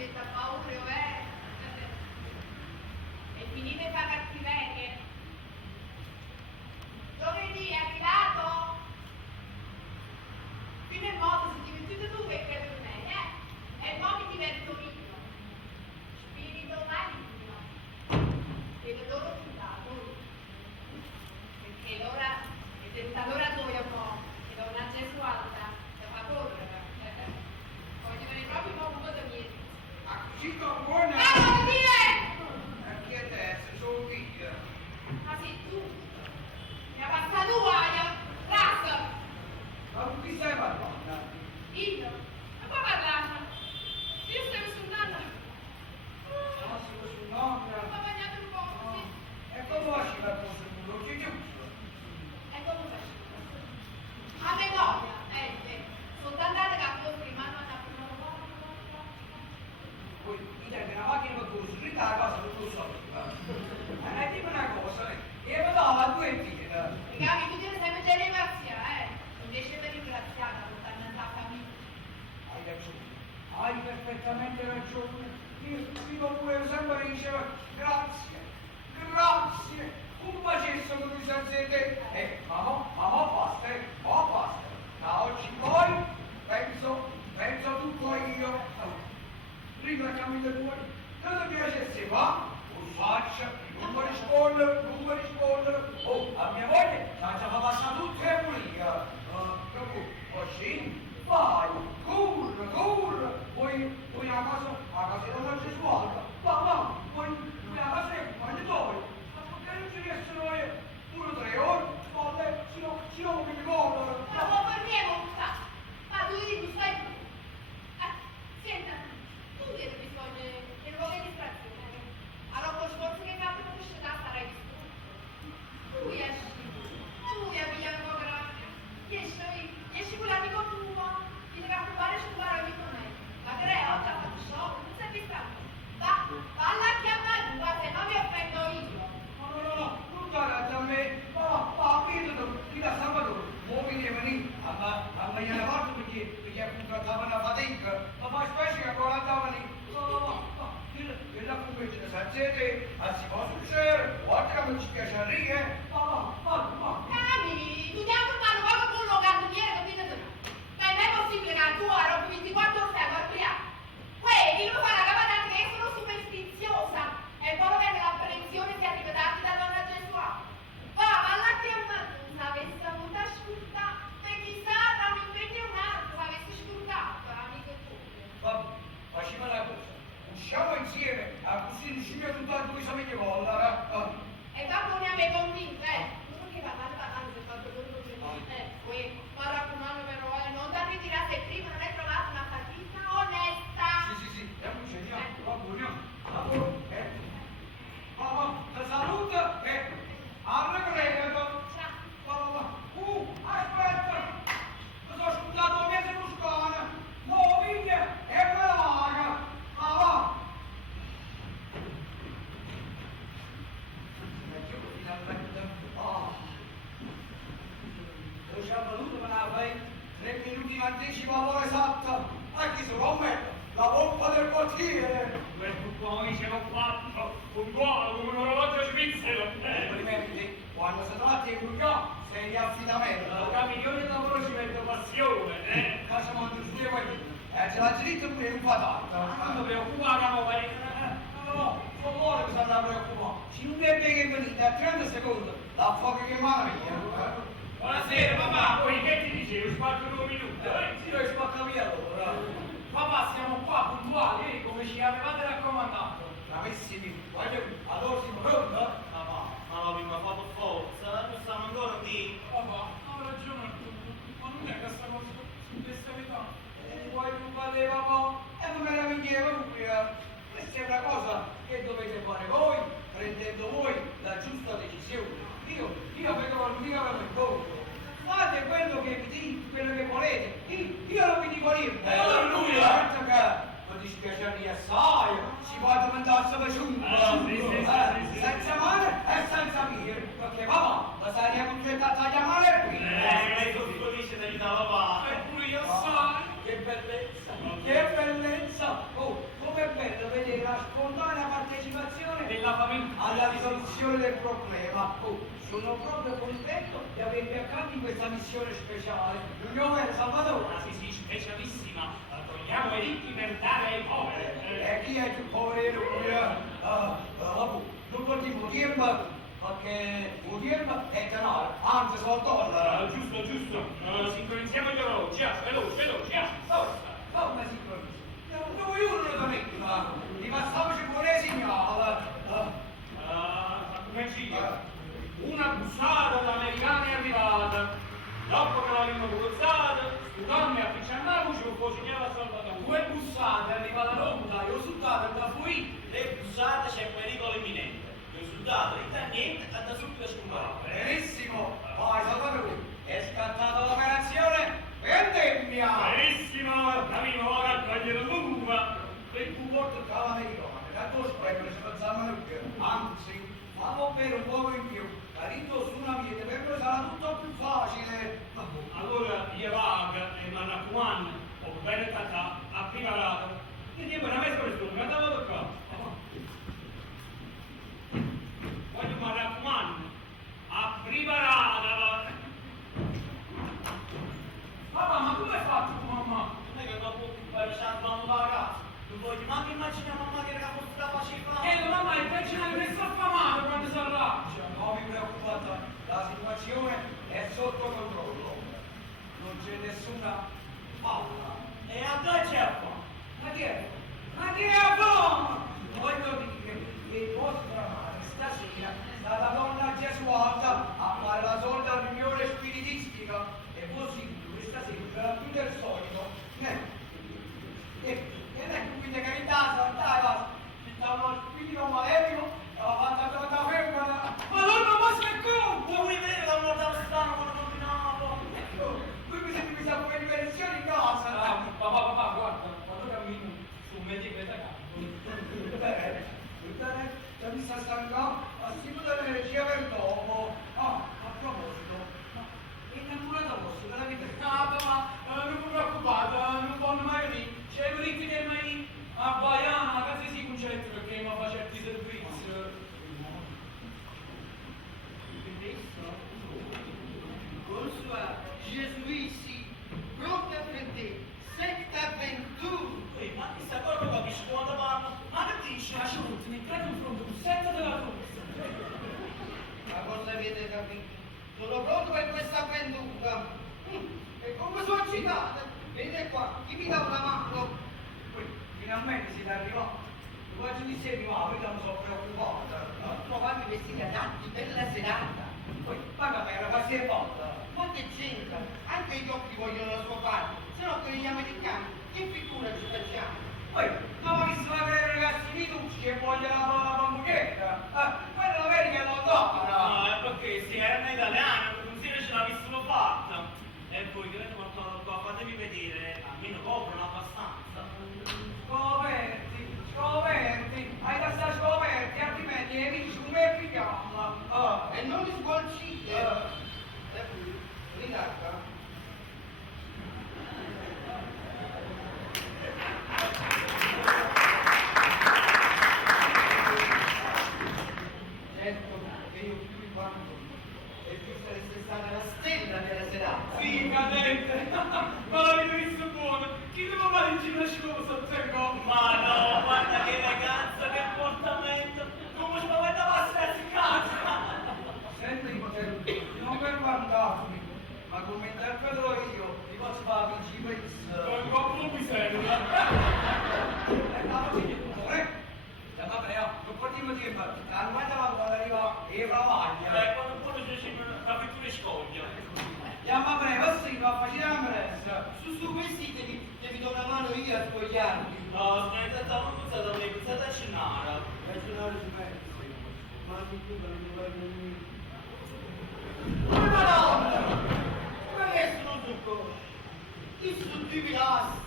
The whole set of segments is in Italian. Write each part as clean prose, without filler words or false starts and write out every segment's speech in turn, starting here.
diventa paura, e finite fa cattiverie. Giovedì è arrivato? Fino in modo si divertite tu che credo in me, e poi mi diverto io. Spirito maligno, che loro puntato, perché l'ora è tentatore a noi un po', che da una Gesù alta, da fa correre. Poi diveni proprio un uomo da niente. Ah, così sto buona! Ah, chi è? Chi è te? Sono io. Ma sei tu? Mi ha passato guaia, razza! Ma con chi stai parlando? Io? Ma poi parlando? Io stavo sul nonna. No, sono sul Mi nonna. ho bagnato un po', così. E come ci va con sul muro? Che giusto? E come faccio? A memoria, sono andata che a tuo prima non hanno Poi mi dai una macchina per costruire la casa non lo so. Dimmi una cosa, e mi dava due piedi. Raga, tu ti sei già ringraziata, invece per ringraziata, non t'hanno andato a me. Hai ragione, hai perfettamente ragione. Io pure sempre dicevo grazie, grazie, un bacetto con i salsette. Basta, basta. Da oggi in poi penso tutto io. Prima cammino fuori, cosa piacesse va? Non faccia, non mi rispondere. Oh, a mia moglie già fa passare tutte le pulie. Così, vai, corre. Poi a casa della Gesualda. Va, poi a casa del mangiatore. Ma perché non ci riescono pure 3 ore? Spalle, si no, mi ricordo. Ma può per me monta. Ma tu stai tu. Senta, tu devi rispondere che non vuoi distrazione. Allora, con sforzo che cambia non riesce a stare distrutto. Tu esci a pigliare un po' grande. Esci con l'amico tuo, ti devi approvare su un bar amico me. Ma che è oggi ha fatto show, non sei distratto. Valla a chiamare tu, se no mi offendo io. No, non guarda a me, ma vedo, ti da sabato, muovi le mani, a me gliela fatto perché appunto una fatica, ma specie che ancora andava lì, e la fumetti da salsette, si può succedere, guarda che mi dispiace a ridere, ma. Cami, tu ti hai formato proprio con lo cantoniere, capito tu? Ma è mai possibile che tu a roba 24 ore stai a guardare? Io devo fare la cavatata che io sono superstiziosa e poi che l'apprensione si arriva dati da donna Gesualda. Valla a chiamare tu, se avessi avuto ascoltato, e chissà, dammi invece un altro, se avessi ascoltato, amico tu. Vabbè, facciamo una cosa, usciamo insieme, così riusciamo a tutti e due sapete cosa, E dopo mi aveva convinto, non che parlare se fatto tutto così. Ma raccomando però, non ti ritirare se prima non hai trovato una fatica onesta. Sì, andiamo, va buono. La salute e arreglando. Va. Aspetta, mi sono scusato mezzo buscone. Mo viglia e me la vaga. Va. Lo ci ha voluto me la fai 3 minuti in anticipo all'ora esatta. Anche se non metto la pompa del portiere. Questo poi ce l'ho fatto, puntuale come un orologio svizzero. Complimenti, quando si tratta di cugliò, sei di affidamento. Da milioni di lavoro ci metto passione, Casa Montesulle quelli. Ce l'ha diritto pure in patata. Quando preoccupavamo, No, sono loro che stanno a preoccupare. Ci non è bene che venite a 30 secondi, la fuoco che mano mia. Buonasera papà, poi che ti dicevo? Spacco 2 minuti. Sì, lo spacca via allora. Papà, siamo qua puntuali, come ci avevate raccomandato. Bravissimi, allora siamo pronti? Ma prima fatto forza, non stiamo ancora qui. Papà, ho ragione tu, ma non è questa cosa su questa vita. Vuoi non valeva po'? E non meraviglieva pure. Questa è una cosa che dovete fare voi, prendendo voi la giusta decisione. Io vedo mica per il voto. Fate quello che vi dico, quello che volete. Io non vi dico niente. Alleluia! Certo che mi dispiace assai, si può addormentare sopra giunta. Sì. Senza male e senza dire. Perché papà, la sarei costrettata a chiamare qui. Lei tutto dice di aiutare papà. Eppure io sai. Che bellezza, che bellezza! Oh, come della famiglia. alla risoluzione del problema. Oh, sono proprio contento di avervi accanto in questa missione speciale. Il mio nome è Salvatore. Ah, sì, sì, specialissima. Togliamo i ricchi per dare ai poveri. E chi è il più povero di lui? Non potevo dirmi perché vuol dirmi è denaro, anzi sono dollari. Giusto, giusto. Sincronizziamo gli orologi. Veloce, veloce. Come si pronuncia? Non io non lo metto, mi passamoci pure il segnale. Come gira? Una bussata da americani è arrivata. Dopo che l'abbiamo bussata, studiamo e appicciando ci può segnare a Salvatore. Due bussate arriva la ronda, io soldate da fuori. Le bussate c'è pericolo imminente. Io soldato, non da niente, e da subito scomparire. Benissimo, vai Salvatore, è scattata l'operazione vendemmia. Benissimo, andiamo ora a togliere l'uva. Il puporto dall'americano, da due spregole ci facciamo noi, anzi, fammo bere un poco in più. Carito su una vita, per noi sarà tutto più facile. Allora, io vado e mi raccomando, ho bene tata, a prima rata. E dico una mezza persona, mi andavo qua. Voglio mi raccomando, a prima rata. Papà, ma come hai fatto tu, mamma? Non è che dopo fare santo a un ragazzo. Non voglio manco immaginare mamma che era fosse la faceva. Mamma, il pensionario ne sta affamato quando si arrabbiato. Non vi preoccupate, la situazione è sotto controllo. Non c'è nessuna falla. E a te c'è qua. Ma che è? Ma che è buono? Voglio dire che vostra madre stasera sta da donna gesuata a fare la solita riunione spiritistica e così questa sera più del solito. E quindi carità, dai, va. Ci sta uno spirito malevolo e la fatta tutta femmina. Madonna, ma sei conto? Vuoi vedere da un mortale strano quando combinavo? Qui mi sembra che siamo per diversione in casa. Papà, guarda, quando cammino su un medio che Bene, già mi sta stancando, assimo dell'energia per dopo. A proposito, ma è innamorata vostra della vita? papà, non mi preoccupate, non voglio mai venire. C'è un ricco che mai a Baiana, a casa si concerti perché mi fa certi servizi. Bonsoir, je suis ici, pronto a prendere, secta ventura. Ma chissà cosa capisci quando parlo? Ma che dici? Ma Schultz, mi prendo un fronte un set della corsa. Ma cosa avete capito? Sono pronto per questa avventura. E come sono eccitata? Vedete qua, chi mi dà una mano? Poi, finalmente siete arrivati. Oggi mi sei arrivato, io non sono preoccupata. Ho trovato i vestiti adatti per la serata. Poi, paga per la qualsiasi volta. Ma che c'entra? Anche gli occhi vogliono la sua parte, se no che gli americani, che figura ci facciamo? Poi, non ho visto vedere i ragazzi di Tucci che vogliono la bambuchetta. Quella l'America non dona. No, è perché si erano italiani, non si ce l'avessero fatta. E poi che avete portato qua, fatemi vedere, almeno coprono abbastanza. Scoperti, hai da stare scoperti, altrimenti i nemici un me pigliamo. E non li sbolcite. Ridacca. Certo che io più di quanto e più sareste stata la stella della serata. Sì, cadente, ma l'avete visto buono. Chi devo fare in giro sotto il gomma? Ma no, guarda che eleganza, che portamento! Come ci dovete passare a casa? Senti, non per vantarmi, ma come interpreto io, ti posso fare principessa. Un po' mi sembra. Andiamoci di tutto, eh? Va bene, non potremmo dire, ma guarda quando arriva e bravaglia. Quando pure ci la pittura scoglia. Chiama breve, sì, va facile la presa. Su vestiti che vi do una mano io a spogliarvi. No, signorita, non pensate a me, pensate a cenare. Ragionare su me. Ma di più non mi voglio venire. Madonna! Ma che sono zucco? Chi sono due pilastri?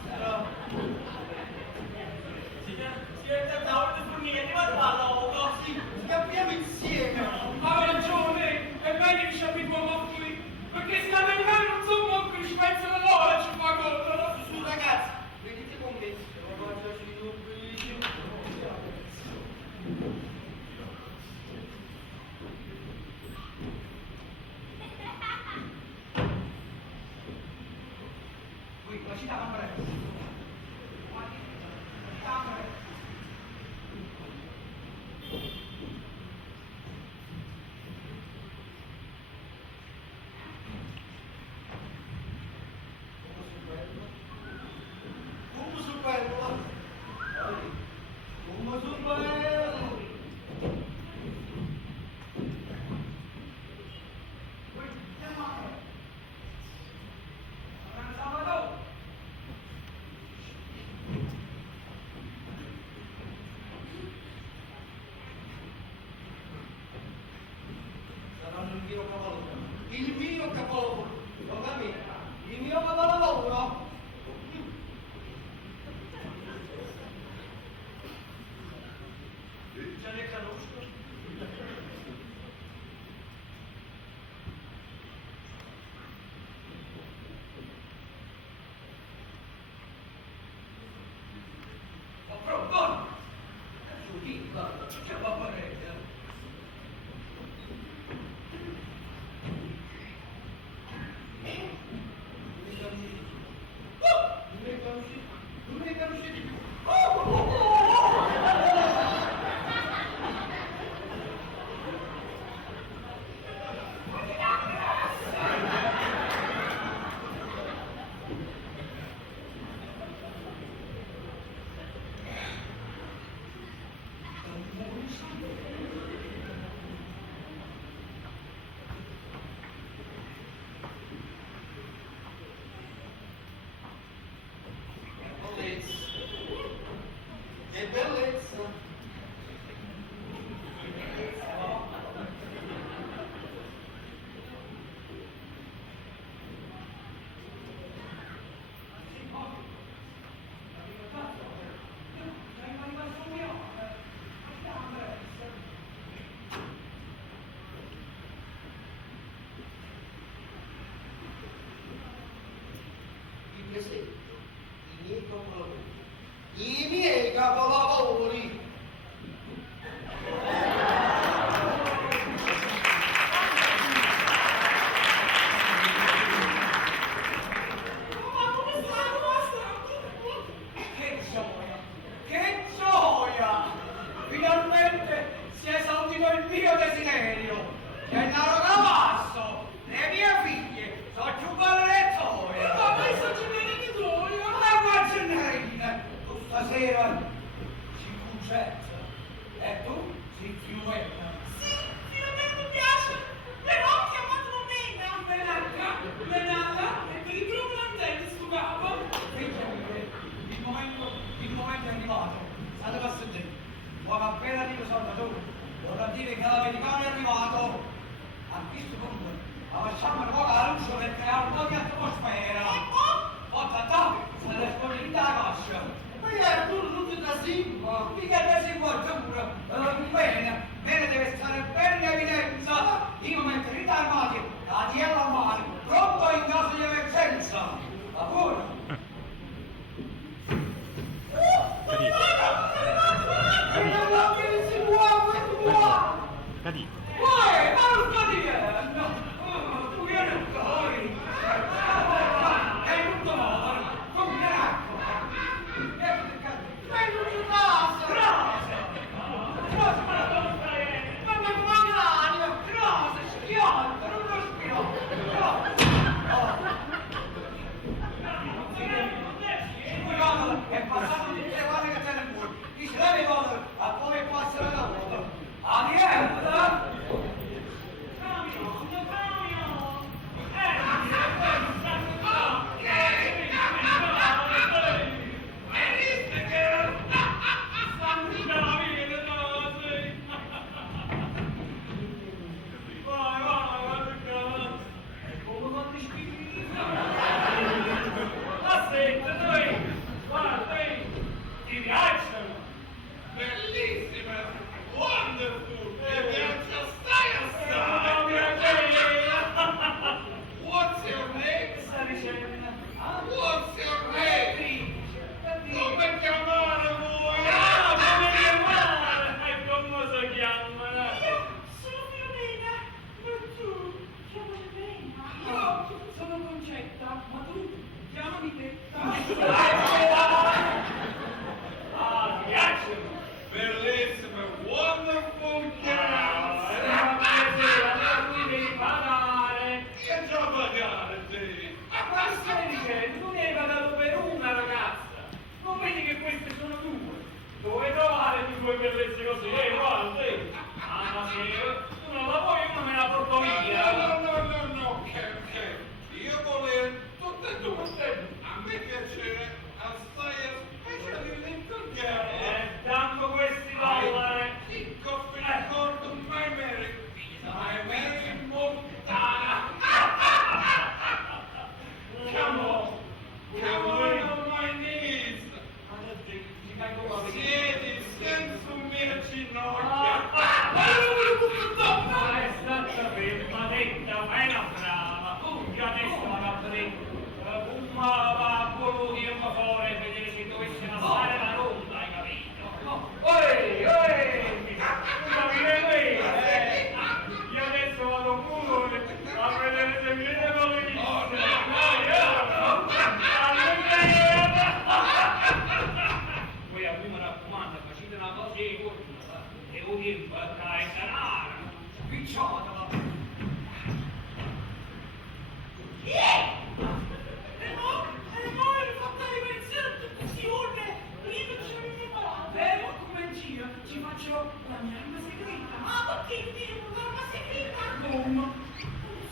Signorita, da un formiche, arrivate a lavoro. Sì, scappiamo insieme. Ha ragione, è meglio che ci abituiamo a qui, perché se l'americano non sono molto ci pensano loro, ci fa cosa. Su ragazzi, venite con me. Devo facciarci un bellissimo. mio capolavoro. Il mio capolavoro. Non a me. Il mio capolavoro. Già ne conosco. Ma pronto? Giudica, c'è la parete. Non mi conoscete più. Che bellezza! I presenti, i miei capolavori. I miei capolavori! Ma come stai, nostra? Che gioia! Che gioia! Finalmente si è esaudito il mio desiderio! Gennaro Cavasso, le mie figlie, sono più belle le tue! Ma voi sono gemelli tuoi? Ma Gennarina, tu stasera si concetta e tu si Fiumena. Sì, finalmente mi piace. Però ho chiamato Momena. Menalla, e per il gruppo l'antenna sto capo. Figlia mia, il momento è arrivato. State passeggiando. Buona appena arrivo Salvatore. Vorrà dire che l'americano è arrivato. A questo punto la facciamo un po' la luce per creare un po' di atmosfera. Oh, tatà, se ne scorri da cascia. Ma io tu non ti da simpa! Mica te si può giuro. Bene deve stare bene in evidenza. I momenti ritardati, la dieta a mano, pronto in caso di emergenza. Va buono. Cadì. Poi, ma non sto dicendo! Tu vieni fuori! È tutto modo! Come un acqua! Ma non ci passa! Rosa! Rosa, ma mi manca l'aria! Rosa, schiatta, non lo spiro! È passato tutte le guarde che te ne vuoi! Chi se leve cosa? A poi passare la moto! A niente! Bellissime! Wonderful! What's your name? What's your name? Come chiamare voi? Come chiamare? E come si chiama? Io sono Filomena, ma tu chiamami Mena. Io sono Concetta, ma tu chiamami Tetta. Ah, ti piacciono? Bellissime, wonderful girls! Tu devi pagare! Che già pagare, te? Ma stai dicendo? Tu ne hai pagato per una ragazza! Non vedi che queste sono due? Dove trovare di due bellezze così? Guarda, ah, ma se tu non la vuoi, una me la porto via! No, che? Io volevo tutte e due. A me piace assai specialmente il girl. Tanto questi dollari! Coffee, my Mary. My Mary, molto ginocchia. Ma è stata fermadetta, ma è una brava. Io adesso vado a prendere fumava quello che fa fuori e vedere se dovesse passare la ronda, hai capito? Oi, oi! Capire qui? Io adesso vado pure a vedere se viene polizia. Poi a cui mi raccomando, facete una cosa di corta e un tempo a cae denaro. Spicciata! Ci faccio la mia arma segreta. Ma perché mi devi portare una segreta? Come?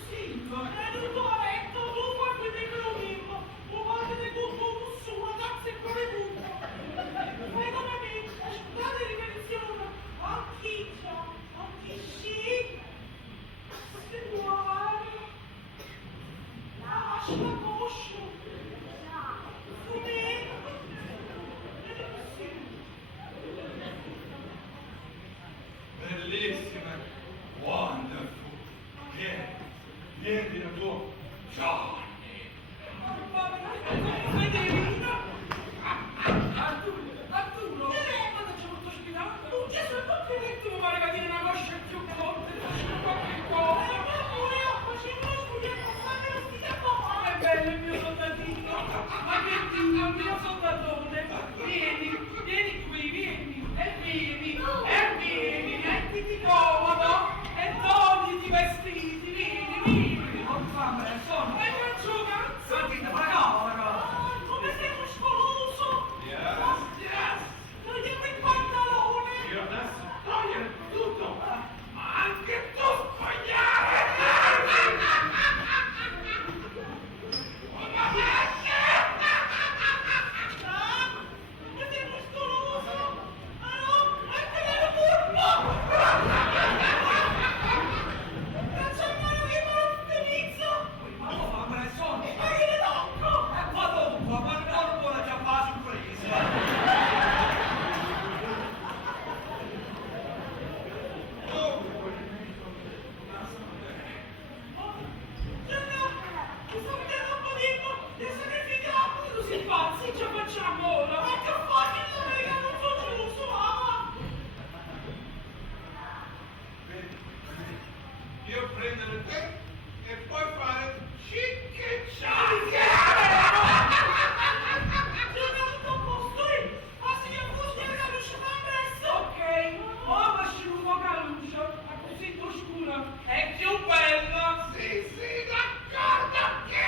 Sì, tutto a letto, tu puoi vedere lo vivo. O guarda del tutto su una tazza e come tutto. Fai come me, ascoltate di pensione. Anch'io, sì. Se vuoi. Lascia la coscia. Come? Bellissime, wonderful, vieni da tu, Johnny. Arturo, quando ci ho avuto ospitato? Non c'è sul pacchetto, mi pare che dire una coscia più forte, qualche cosa. È bello il mio soldatino, ma che Dio, il mio soldatone, vieni qui, mettiti comodo e togliti i vestiti, vieni. Non fammi, sono. E faccio cazzo. Sentite, raga. Come sei muscoloso! Yes. Togliamo il pantalone! Io adesso togliere tutto, ma anche tu spogliare! Come sei muscoloso! Ah no! Anche l'ero curvo! Cazzo in mano che me lo utilizzo! Ma fammi, sono. E poi le tocco! Ma dopo, ma non buona già fa sorpresa. Mi sto vedendo un po' di tempo di sacrificato! Tu sei pazzi, ce la facciamo ora! Ma che fai? Che non so giusto, mamma! Io prendere te e poi fare cicche Giorno tutto a posto, ma se io fossi la luce fa presto! Ok, ora asciugo la luce, ma così oscura è più bella. Sì, d'accordo, che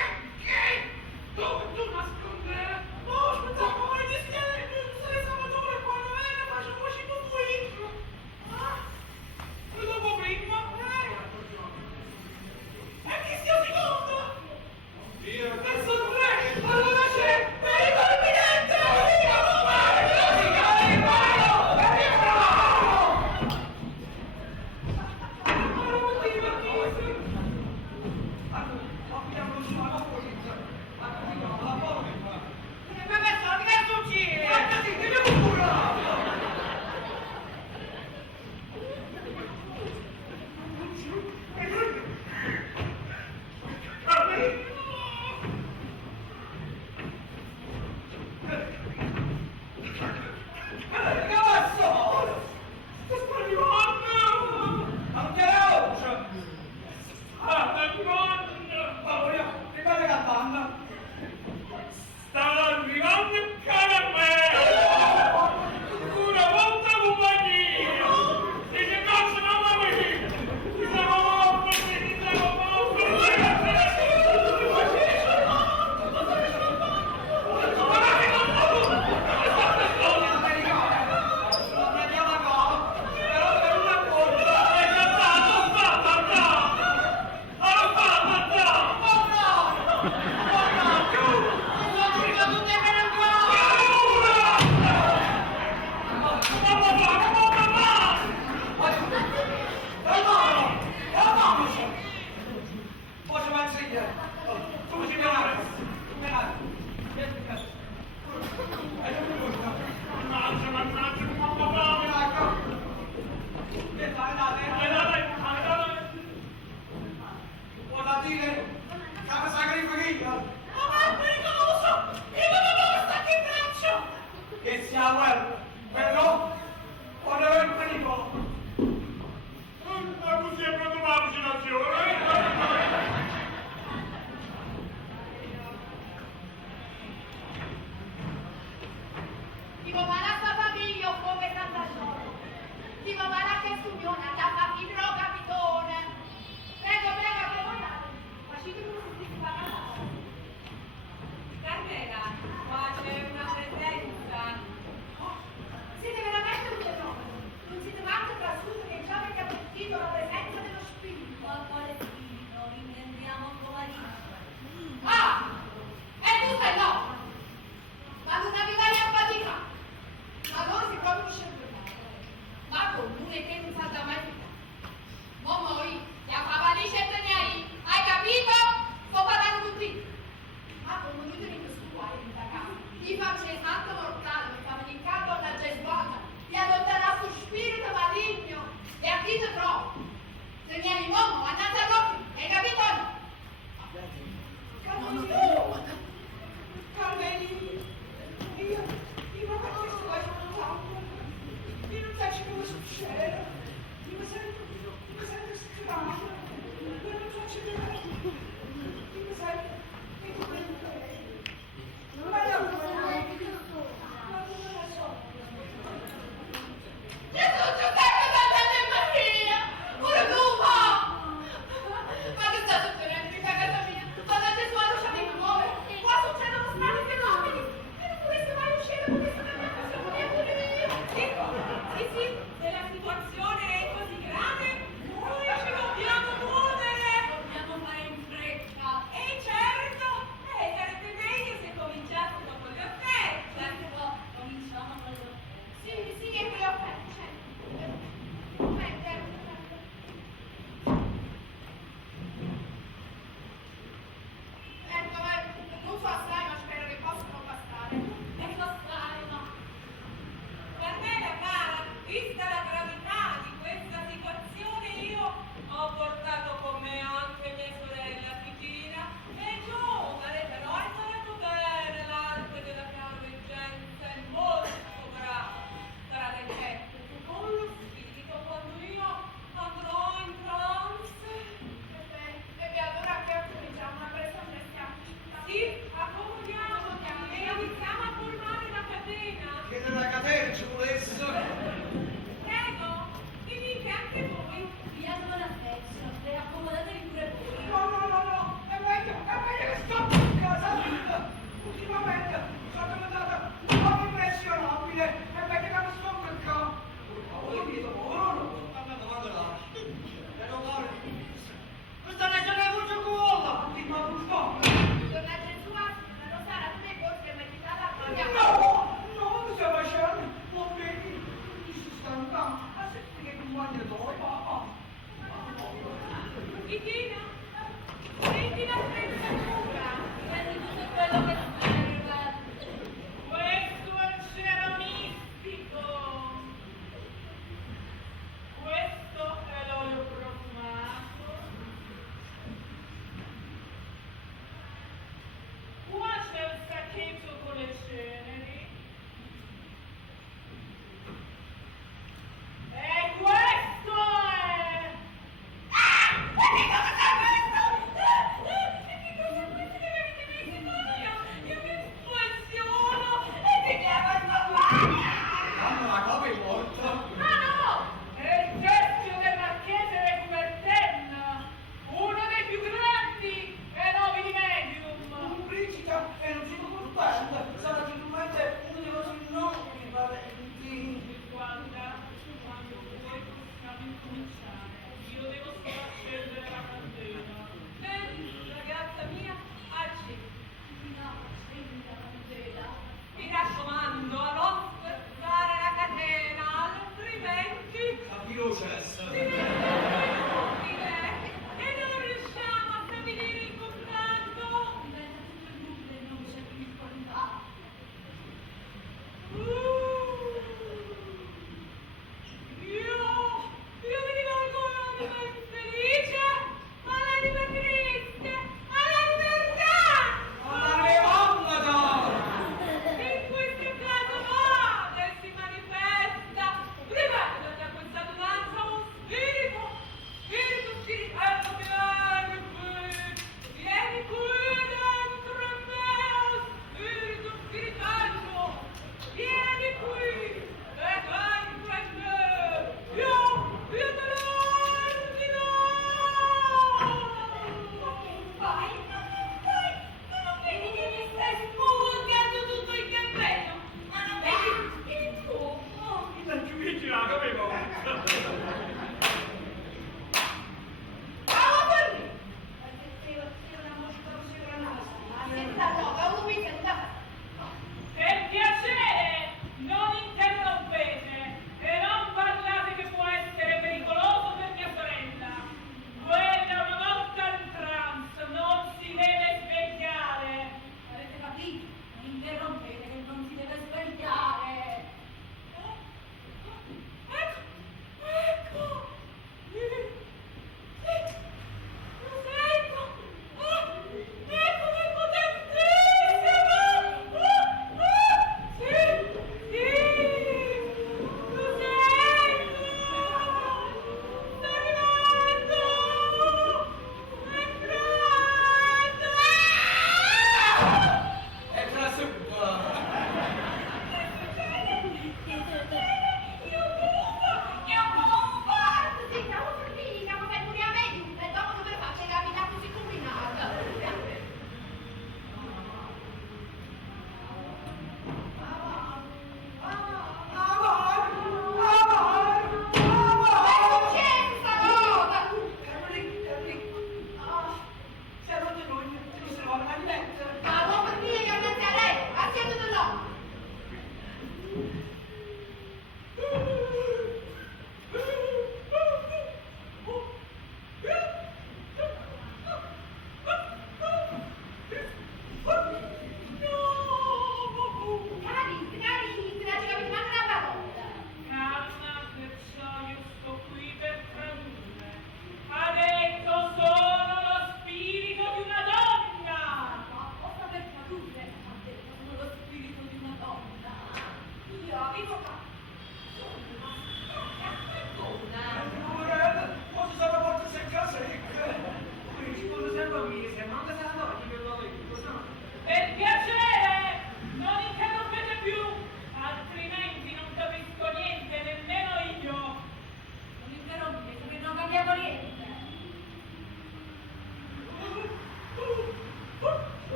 dove tu nascondere? No, aspetta, ma vuoi rischiare di usare Salvatore quando viene facciamoci con qui! Ah, E dopo prima? cielo, mi sento strano, non faccio vedere, mi sento, che tu prendi ma io non lo so. Gesù, Giuseppe, Santa Maria! Urduva! Ma che sta succedendo in casa mia? Donna Gesù, lasciami muovere! Qua succedono strani fenomeni! E non vorreste mai uscire da questa mia situazione pure io! Sì, se la situazione è così grave, noi ci dobbiamo muovere! Dobbiamo fare in fretta! Certo! Sarebbe meglio se cominciassimo con le offerte! Cominciamo con le offerte! Sì, e con le offerte, certo! Ecco, non so assai, ma spero che possano bastare. Ma... Carmela, cara, vista la gravità di questa situazione, io ho portato con me anche mia sorella Titina, è giovane, però ha imparato bene l'arte della chiaroveggenza, è molto brava. Sarà del certo che con lo spirito, quando io andrò in trance... E allora che cominciamo a prestare stiamo? Sì, accomodiamo e iniziamo a formare la catena. Che nella catena ci volesse. Prego, mi dite anche voi. Via con la spezia, e accomodatevi pure voi. No, è meglio che sto in casa. Ultimamente sono diventata poco impressionabile, è meglio che non sto qua. Per favore, mi lavoro. Ma quando lasci? E non vale. Questa regione è un gioco. Ma non sto. Donna Gesù, non sarà tu le cose che mi dite la gloria. No, non stai facendo. Non vedi? Ti si sta andando. Ma senti che compagno dove va? Titina, senti la spezzatura. Prendi tutto quello che serve. Questo è il cielo mistico. Questo è l'olio profumato. Qua c'è il sacchetto con le ceneri. E questo è... Ma che cosa c'è questo? Che cosa è questo che avete messo? Io mi spaziono e ti chiamo a Sofia! Mamma, la copia è morta. Ah no! È il gestio del marchese de Coubertin, uno dei più grandi e nobili medium. Un principe e non si contenta. Sarà sicuramente uno dei vostri nobili parenti. Guarda, quando vuoi possiamo incominciare. Io devo solo accendere la candela. Ragazza mia, accendi. No, accendi la candela. Mi raccomando, a non spezzare la catena, altrimenti La processo. diventa inutile e non riusciamo a stabilire il contratto. Diventa tutto inutile, non c'è più il contatto. Io mi rivolgo all'anima infelice, all'anima triste, all'anima Ma le mamma in questo caso madre si manifesta, rivelati a questa adunanza un spirito, spiritello, vieni qui dentro me, spirito spiritello, vieni qui e dentro me, io te lo ordino! Ma non vedi che mi stai spulgando tutto il cappello? Ma non vedi il fuoco? Più vicino la capivo. Bravo per me! Perché sei una mosca così granosa, ma siete da nuova, un weekend da... Per piacere, non interrompete e non parlate che può essere pericoloso per mia sorella. Quella è una volta in trance, non si deve svegliare. Avete capito? Non interrompete che non si deve svegliare. Ecco,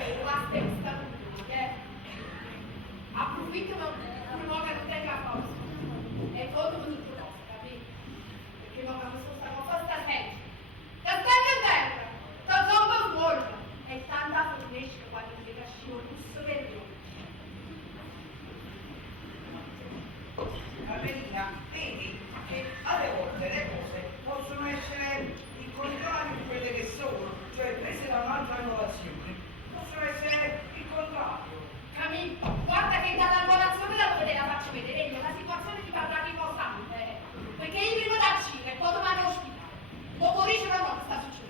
E basta in statuto, approfitto per modo che non tenga a posto. E conto con tutto cosa, capito? Perché non capisco sta cosa sta sempre. Da stare in terra, da zombo fuori. E tanta fornisce quando ti cascivo il gusto per lui. Carmelina, vedi che alle volte le cose possono essere il contrario di quelle che sono, cioè prese da un'altra innovazione, possono essere il contrario. Camillo, guarda che dalla colazione da dove te la faccio vedere io, la situazione ti parla riposante. Perché io prima da Cina e poi domani ospitale. Dopo riceve una cosa sta succedendo.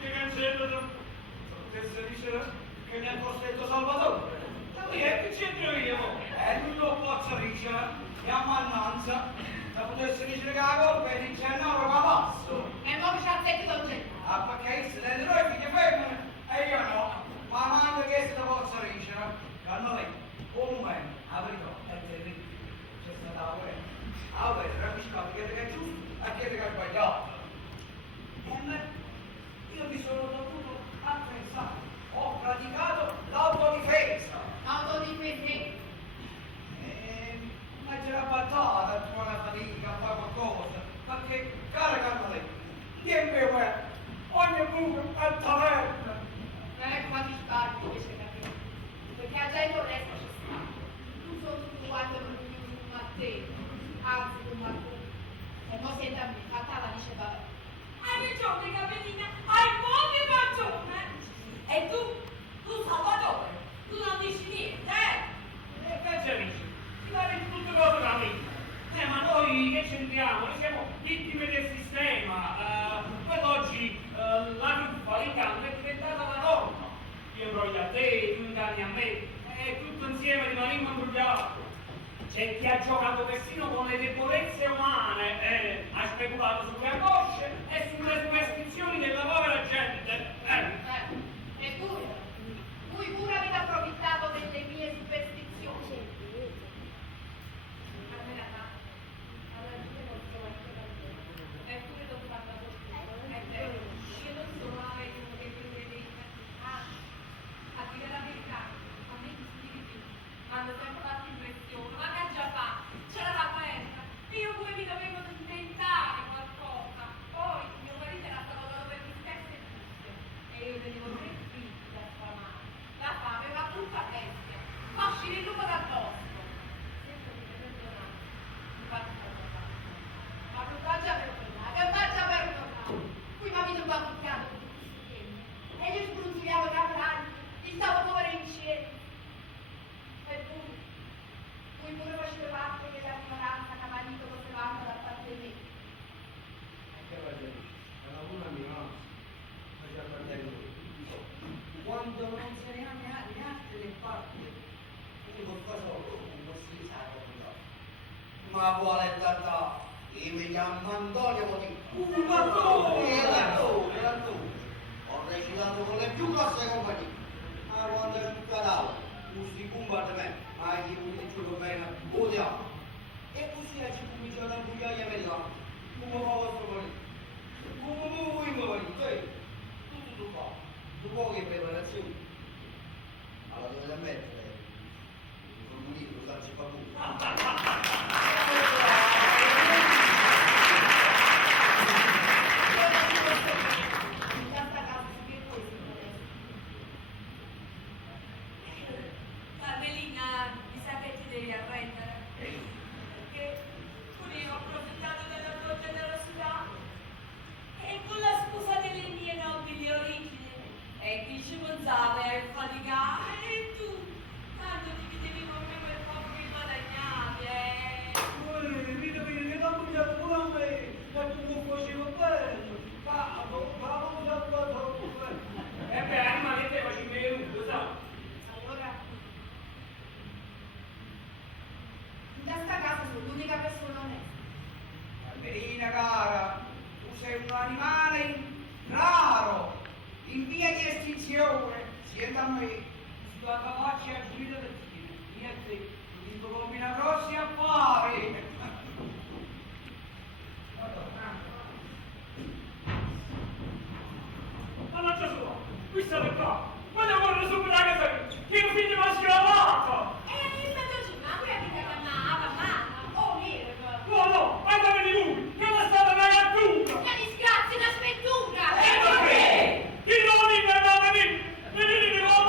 Che cancello che si dice che mi ha costretto Salvatore. Ma qui che c'entro io? Lui non posso dicere, che a mannanza, se potesse dire che la colpa è di Gennaro Cavazzo. E mo che c'ha detto Don Gennaro. Ah, perché se le noi figlie femmine e io no, ma manco che se lo posso dicere, che hanno lei, un momento, la verità è terribile, c'è stata la guerra, la guerra è fiscale, che è giusto e che è sbagliato. Io mi sono dovuto attrezzare, ho praticato l'autodifesa. Autodifesa. Ma c'era battata, tu una fatica, fare qualcosa, perché, cara Carmelina, niente guerra, ogni buco è taverna. Ma ti sbagli invece capito. Perché la gente onesta ci sta. Tu sono tutto quanto non più un Matteo, anzi un Marco. E mo senta a me, fatta la dice vabbè. Hai ragione, Carmelina, hai molta ragione. E tu Salvatore, tu non dici niente, Che ci dici? Ti dai tutte cose da me. Ma noi che c'entriamo? Noi siamo vittime del sistema. Quell'oggi la truffa, l'inganno è diventata la norma. Io imbroglio a te, tu inganni a me, e tutto insieme rimaniamo imbrogliati. C'è chi ha giocato persino con le debolezze umane, ha speculato sulle angosce e sulle superstizioni della povera gente. E voi pure avete approfittato delle mie superstizioni. Eppure non parla così. È vero, io non sono mai uno che vi credete. A dire la verità, a me questi libri hanno sempre fatto impressione. Ma che già fa? C'era la guerra. Io pure mi dovevo inventare qualcosa. Poi mio marito era stato dato per gli scherzi e tutto. E io vedevo tre figli da sfamare. La fame va tutta bestia. Fasci il lupo d'addosso. Senza di perdonare. Infatti non lo fa. Ma non va già perdonato, non va già perdonato. Qui mi avete battucchiato tutti insieme. E io sbrunzoliavo i caprani, gli stavo povero in cielo. E voi pure facete parte della minoranza che ha marito cose vanta da parte di me. Che ragione? È una minoranza, ma ci appartengo. Quando non se ne ha neanche le parti, uno fa solo, non si sa come. Ma quale tata? Io mi chiamo Antonio Motti. Un attore. Ho recitato con le più grosse compagnie. Ma quando è tutta l'aula, usi bombardamento, ma io mi gioco bene, odiamo. E così ci cominciato a bugiare gli americani. Come fa vostro marito? Come voi marito? Tutto fa. Tu poche preparazioni. Allora dovete ammettere, il formunino, salci papù. In tanta casa su che questo adesso. Carmelina, mi sa che ti devi arrendere. Perché pure io ho approfittato della tua generosità e con la scusa delle mie nobili origini e qui ci Gonzale faticare e tu tanto ti vedevi con me quel poco che guadagnavi Mi devi che non mangiare pure a me, ma tu non facevo bene. Bravo, E beh, ma che te faccio meglio, sai? Allora, in questa casa sono l'unica persona onesta. Carmelina cara, tu sei un animale raro, in via di estinzione, sia da me, sulla capace a guida del figlio, io e te, ti dico combina grossi affari. qui state qua, ma devo guardare subito la casa che il figlio mi ha scavato! il padrone, ma qui abita la mamma, oh Mirko! No, no, andate di lui, che è stata una cattura! Una disgrazia, una sventura! Perché? Chi non mi fermate lì? Venite con la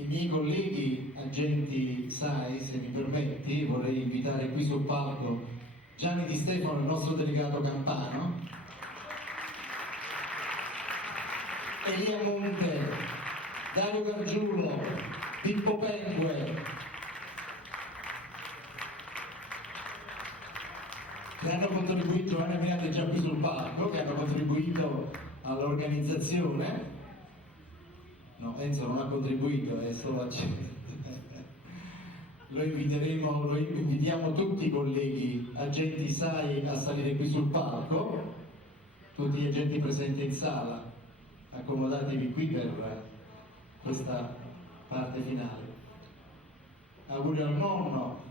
i miei colleghi agenti SAI, se mi permetti, vorrei invitare qui sul palco Gianni Di Stefano, il nostro delegato campano, Elia Monte, Dario Gargiulo, Pippo Pengue, che hanno contribuito, Giovanni Aminati è già qui sul palco, che hanno contribuito all'organizzazione. No, Enzo non ha contribuito, è solo acceso. Lo invitiamo tutti i colleghi agenti SAI a salire qui sul palco, tutti gli agenti presenti in sala, accomodatevi qui per questa parte finale. Auguri al nonno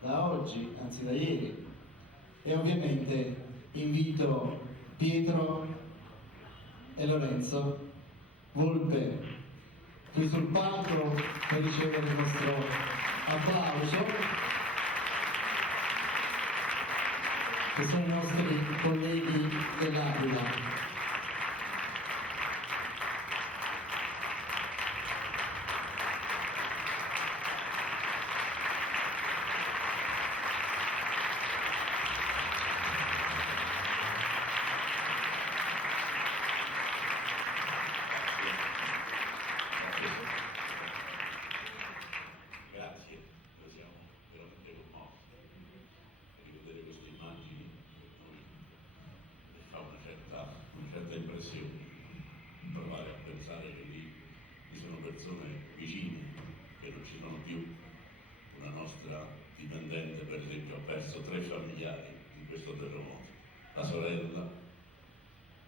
da oggi, anzi da ieri, e ovviamente invito Pietro e Lorenzo Volpe qui sul palco per ricevere il nostro applauso, che sono i nostri colleghi dell'Aquila. persone vicine che non ci sono più. Una nostra dipendente, per esempio, ha perso 3 familiari in questo terremoto, la sorella,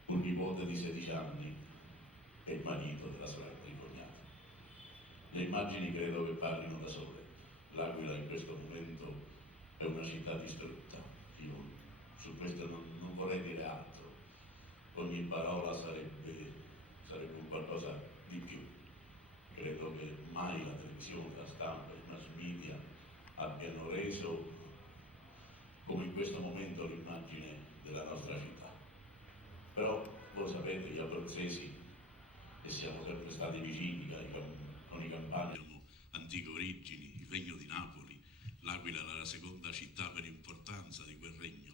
un nipote di 16 anni e il marito della sorella, il cognato. Le immagini credo che parlino da sole. L'Aquila in questo momento è una città distrutta. Io su questo non vorrei dire altro. Ogni parola sarebbe un qualcosa di più. Credo che mai la televisione, la stampa, i mass media abbiano reso come in questo momento l'immagine della nostra città. Però voi sapete, gli abruzzesi, e siamo sempre stati vicini con i campani, abbiamo antiche origini, il Regno di Napoli, l'Aquila era la seconda città per importanza di quel regno.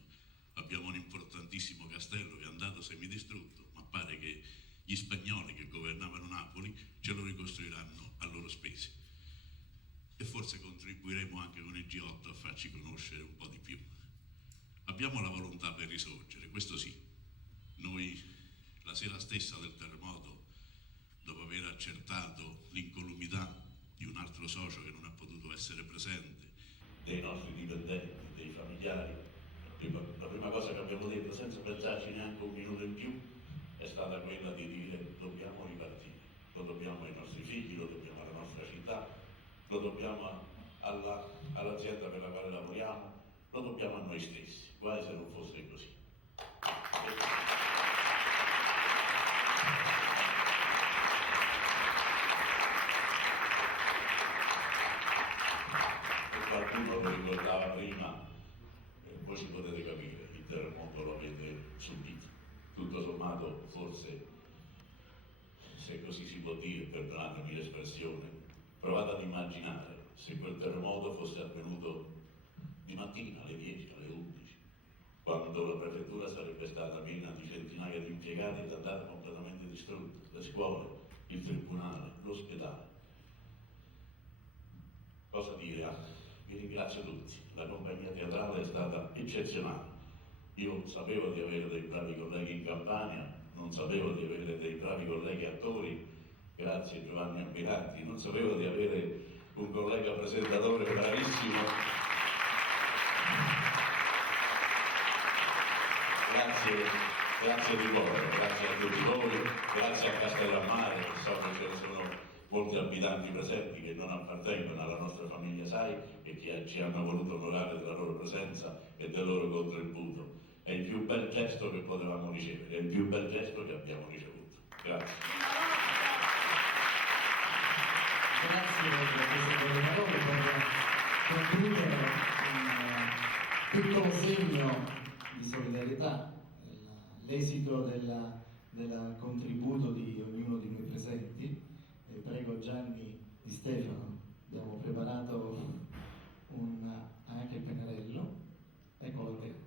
Abbiamo un importantissimo castello che è andato semidistrutto, ma pare che gli spagnoli che governavano Napoli ce lo ricostruiranno a loro spese. E forse contribuiremo anche con il G8 a farci conoscere un po' di più. Abbiamo la volontà per risorgere, questo sì. Noi, la sera stessa del terremoto, dopo aver accertato l'incolumità di un altro socio che non ha potuto essere presente, dei nostri dipendenti, dei familiari, la prima cosa che abbiamo detto, senza pensarci neanche un minuto in più, è stata quella di dire: dobbiamo ripartire, lo dobbiamo ai nostri figli, lo dobbiamo alla nostra città, lo dobbiamo all'azienda per la quale lavoriamo, lo dobbiamo a noi stessi, guai se non fosse così. Qualcuno lo ricordava prima, voi ci potete capire, il terremoto lo avete subito. Tutto sommato, forse, se così si può dire, perdonatemi l'espressione, provate ad immaginare se quel terremoto fosse avvenuto di mattina alle 10, alle 11, quando la prefettura sarebbe stata piena di centinaia di impiegati ed andata completamente distrutta, le scuole, il tribunale, l'ospedale. Cosa dire? Vi ringrazio tutti, la compagnia teatrale è stata eccezionale. Io sapevo di avere dei bravi colleghi in Campania, non sapevo di avere dei bravi colleghi attori, grazie Giovanni Almirante, non sapevo di avere un collega presentatore bravissimo. Grazie di cuore, grazie a tutti voi, grazie a Castellammare, so che ce ne sono molti abitanti presenti che non appartengono alla nostra famiglia SAI e che ci hanno voluto onorare della loro presenza e del loro contributo. È il più bel gesto che potevamo ricevere, è il più bel gesto che abbiamo ricevuto. Grazie. Grazie per queste belle parole, per concludere un piccolo segno di solidarietà, l'esito del contributo di ognuno di noi presenti. Prego Gianni Di Stefano, abbiamo preparato anche il pennarello, eccolo te.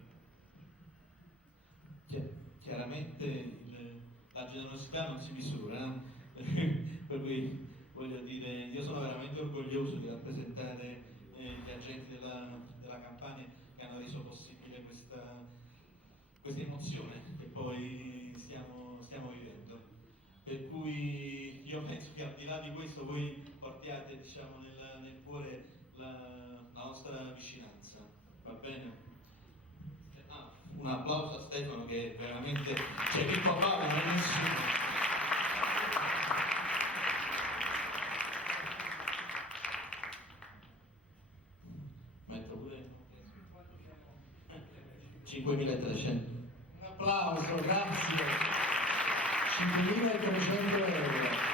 Chiaramente la generosità non si misura, per cui voglio dire, io sono veramente orgoglioso di rappresentare gli agenti della Campania che hanno reso possibile questa emozione che poi stiamo vivendo. Per cui io penso che al di là di questo voi portiate, diciamo, nel cuore la nostra vicinanza, va bene? Un applauso a Stefano che veramente c'è Pippo Paolo, non è nessuno. Metto pure 5.300. Un applauso, grazie. 5.300 euro.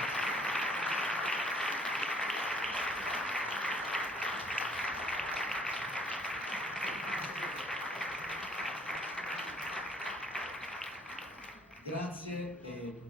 Grazie e